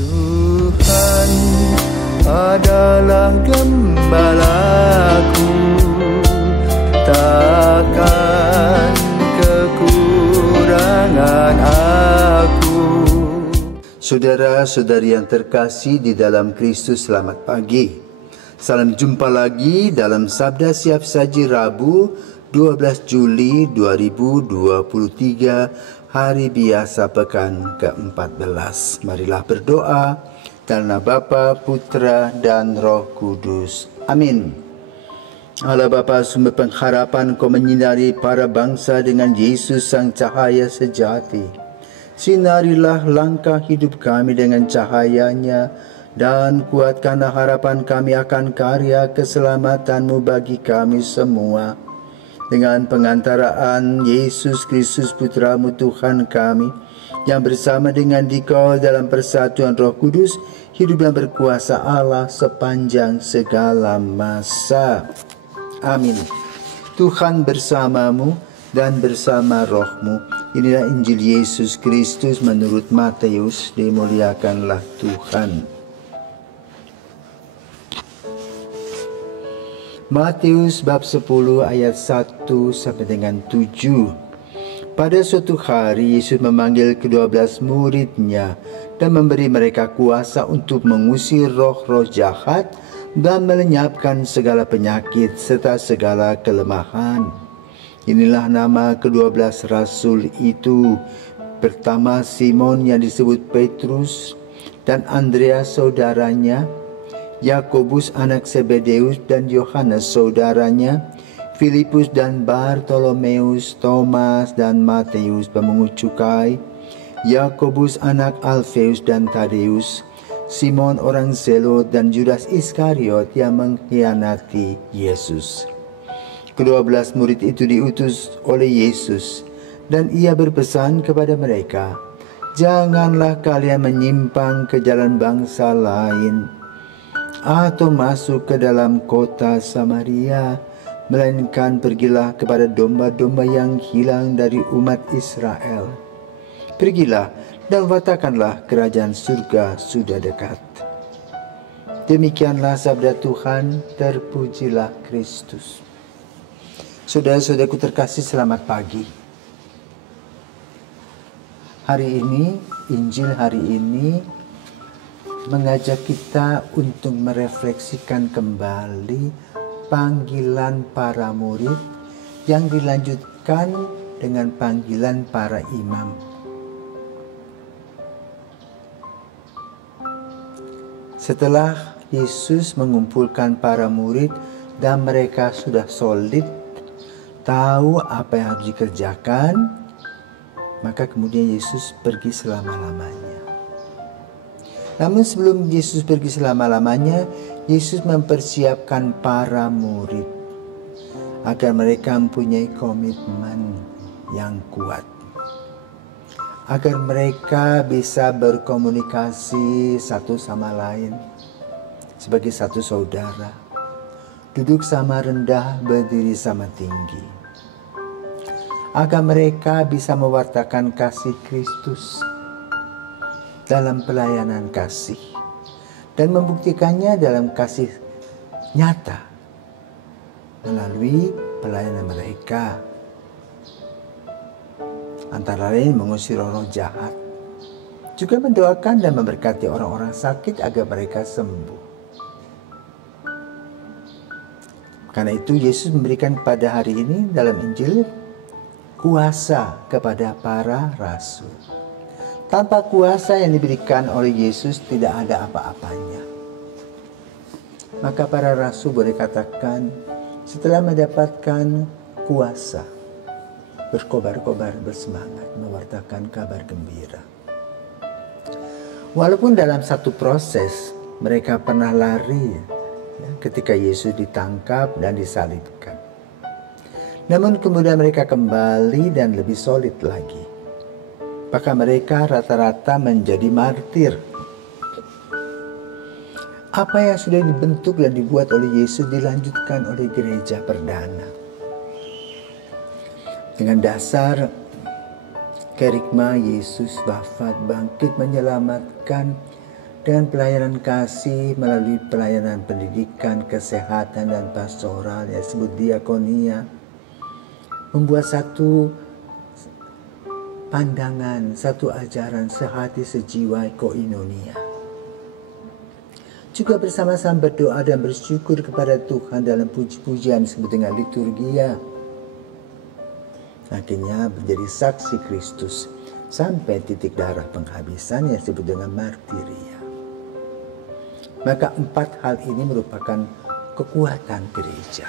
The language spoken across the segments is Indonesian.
Tuhan adalah gembalaku, takkan kekurangan aku. Saudara-saudari yang terkasih di dalam Kristus, selamat pagi. Salam jumpa lagi dalam Sabda Siap Saji Rabu 12 Juli 2023, hari biasa pekan ke-14. Marilah berdoa dalam nama Bapa, Putra, dan Roh Kudus. Amin. Allah Bapa, sumber pengharapan, Kau menyinari para bangsa dengan Yesus sang cahaya sejati. Sinarilah langkah hidup kami dengan cahayanya, dan kuatkanlah harapan kami akan karya keselamatan-Mu bagi kami semua. Dengan pengantaraan Yesus Kristus Putra-Mu Tuhan kami, yang bersama dengan Dikau dalam persatuan Roh Kudus, hidup yang berkuasa Allah sepanjang segala masa. Amin. Tuhan bersamamu dan bersama rohmu. Inilah Injil Yesus Kristus menurut Matius. Dimuliakanlah Tuhan. Matius bab 10 ayat 1 sampai dengan 7. Pada suatu hari Yesus memanggil ke-12 muridnya dan memberi mereka kuasa untuk mengusir roh-roh jahat dan melenyapkan segala penyakit serta segala kelemahan. Inilah nama ke-12 rasul itu. Pertama, Simon yang disebut Petrus, dan Andreas saudaranya, Yakobus anak Zebedeus dan Yohanes saudaranya, Filipus dan Bartolomeus, Thomas dan Matius pemungut cukai, Yakobus anak Alfeus dan Tadeus, Simon orang Zelot, dan Judas Iskariot yang mengkhianati Yesus. Ke-12 murid itu diutus oleh Yesus, dan ia berpesan kepada mereka, "Janganlah kalian menyimpang ke jalan bangsa lain, atau masuk ke dalam kota Samaria, melainkan pergilah kepada domba-domba yang hilang dari umat Israel. Pergilah dan katakanlah kerajaan surga sudah dekat." Demikianlah sabda Tuhan, terpujilah Kristus. Saudara-saudaraku terkasih, selamat pagi. Hari ini, Injil hari ini mengajak kita untuk merefleksikan kembali panggilan para murid yang dilanjutkan dengan panggilan para imam. Setelah Yesus mengumpulkan para murid dan mereka sudah solid, tahu apa yang harus dikerjakan, maka kemudian Yesus pergi selama-lamanya. Namun sebelum Yesus pergi selama-lamanya, Yesus mempersiapkan para murid agar mereka mempunyai komitmen yang kuat, agar mereka bisa berkomunikasi satu sama lain sebagai satu saudara, duduk sama rendah, berdiri sama tinggi, agar mereka bisa mewartakan kasih Kristus dalam pelayanan kasih dan membuktikannya dalam kasih nyata melalui pelayanan mereka, antara lain mengusir roh jahat, juga mendoakan dan memberkati orang-orang sakit agar mereka sembuh. Karena itu Yesus memberikan pada hari ini dalam Injil kuasa kepada para rasul. Tanpa kuasa yang diberikan oleh Yesus tidak ada apa-apanya. Maka para rasul boleh katakan setelah mendapatkan kuasa, berkobar-kobar bersemangat mewartakan kabar gembira. Walaupun dalam satu proses mereka pernah lari ketika Yesus ditangkap dan disalibkan. Namun kemudian mereka kembali dan lebih solid lagi. Maka mereka rata-rata menjadi martir. Apa yang sudah dibentuk dan dibuat oleh Yesus dilanjutkan oleh gereja perdana. Dengan dasar kerigma Yesus wafat, bangkit, menyelamatkan, dengan pelayanan kasih melalui pelayanan pendidikan, kesehatan, dan pastoral yang disebut diakonia, membuat satu pandangan, satu ajaran sehati sejiwa koinonia. Juga bersama-sama berdoa dan bersyukur kepada Tuhan dalam puji-pujian disebut dengan liturgia. Akhirnya menjadi saksi Kristus sampai titik darah penghabisan yang disebut dengan martiria. Maka 4 hal ini merupakan kekuatan gereja.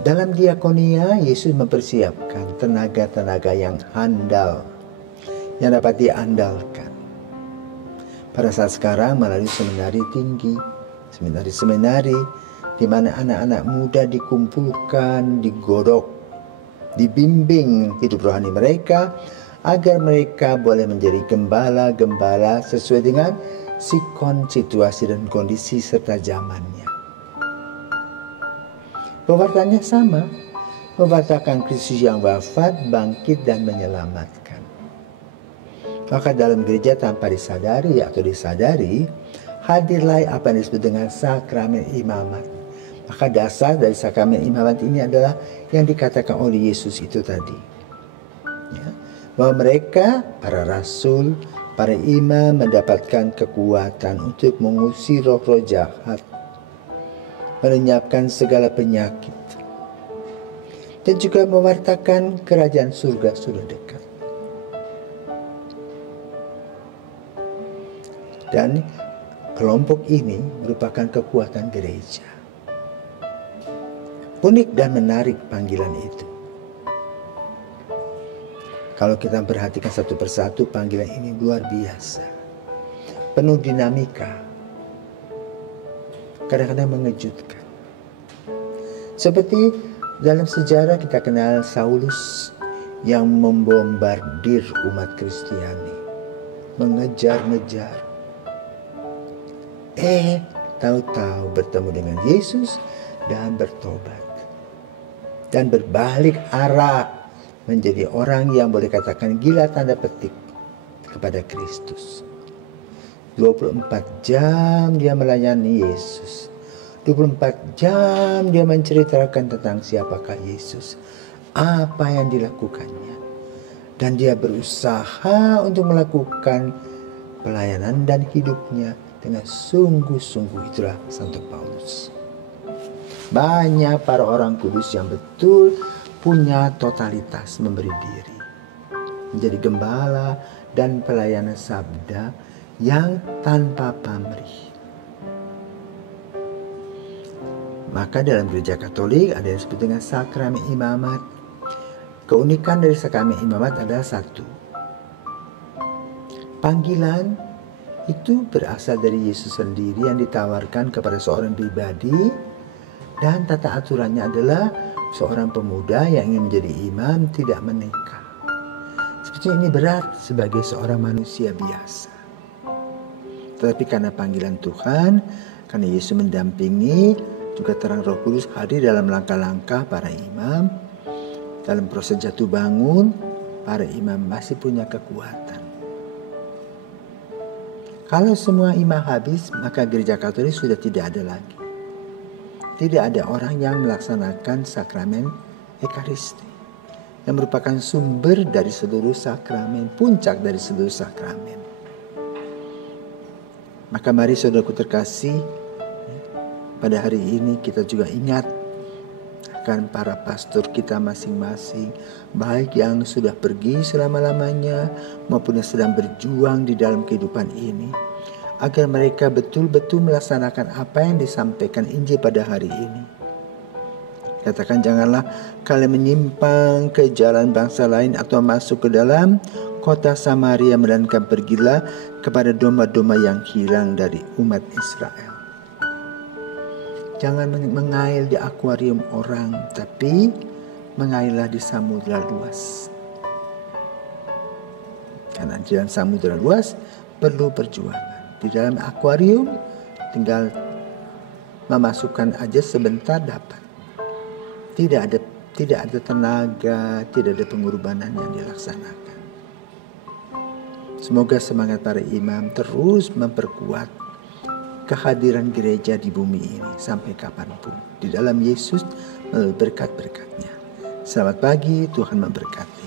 Dalam diakonia, Yesus mempersiapkan tenaga-tenaga yang handal, yang dapat diandalkan. Pada saat sekarang melalui seminari tinggi, seminari-seminari di mana anak-anak muda dikumpulkan, digodok, dibimbing hidup rohani mereka agar mereka boleh menjadi gembala-gembala sesuai dengan sikon, situasi, dan kondisi serta zamannya. Pewartaannya sama, mewartakan Kristus yang wafat, bangkit, dan menyelamatkan. Maka dalam gereja tanpa disadari atau disadari, hadirlah apa yang disebut dengan sakramen imamat. Maka dasar dari sakramen imamat ini adalah yang dikatakan oleh Yesus itu tadi. Ya, bahwa mereka, para rasul, para imam mendapatkan kekuatan untuk mengusir roh-roh jahat, melenyapkan segala penyakit, dan juga mewartakan kerajaan surga sudah dekat. Dan kelompok ini merupakan kekuatan gereja. Unik dan menarik panggilan itu. Kalau kita perhatikan satu persatu, panggilan ini luar biasa. Penuh dinamika. Kadang-kadang mengejutkan. Seperti dalam sejarah kita kenal Saulus yang membombardir umat Kristiani. Mengejar-ngejar. Tahu-tahu bertemu dengan Yesus dan bertobat. Dan berbalik arah menjadi orang yang boleh katakan gila tanda petik kepada Kristus. 24 jam dia melayani Yesus. 24 jam dia menceritakan tentang siapakah Yesus. Apa yang dilakukannya. Dan dia berusaha untuk melakukan pelayanan dan hidupnya dengan sungguh-sungguh. Itulah Santo Paulus. Banyak para orang kudus yang betul punya totalitas memberi diri. Menjadi gembala dan pelayanan sabda yang tanpa pamrih. Maka dalam gereja Katolik ada yang disebut dengan sakramen imamat. Keunikan dari sakramen imamat adalah satu. Panggilan itu berasal dari Yesus sendiri yang ditawarkan kepada seorang pribadi, dan tata aturannya adalah seorang pemuda yang ingin menjadi imam tidak menikah. Sebetulnya ini berat sebagai seorang manusia biasa. Tetapi karena panggilan Tuhan, karena Yesus mendampingi, juga terang Roh Kudus hadir dalam langkah-langkah para imam. Dalam proses jatuh bangun, para imam masih punya kekuatan. Kalau semua imam habis, maka gereja Katolik sudah tidak ada lagi. Tidak ada orang yang melaksanakan sakramen Ekaristi, yang merupakan sumber dari seluruh sakramen, puncak dari seluruh sakramen. Maka mari saudaraku terkasih, pada hari ini kita juga ingat akan para pastor kita masing-masing, baik yang sudah pergi selama-lamanya maupun yang sedang berjuang di dalam kehidupan ini, agar mereka betul-betul melaksanakan apa yang disampaikan Injil pada hari ini. Katakan, janganlah kalian menyimpang ke jalan bangsa lain atau masuk ke dalam kota Samaria, melainkan pergilah kepada domba-domba yang hilang dari umat Israel. Jangan mengail di akuarium orang, tapi mengaillah di samudera luas. Karena di dalam samudera luas perlu perjuangan. Di dalam akuarium tinggal memasukkan aja sebentar dapat. Tidak ada tenaga, tidak ada pengorbanan yang dilaksanakan. Semoga semangat para imam terus memperkuat kehadiran gereja di bumi ini sampai kapanpun. Di dalam Yesus melalui berkat-berkatnya. Selamat pagi, Tuhan memberkati.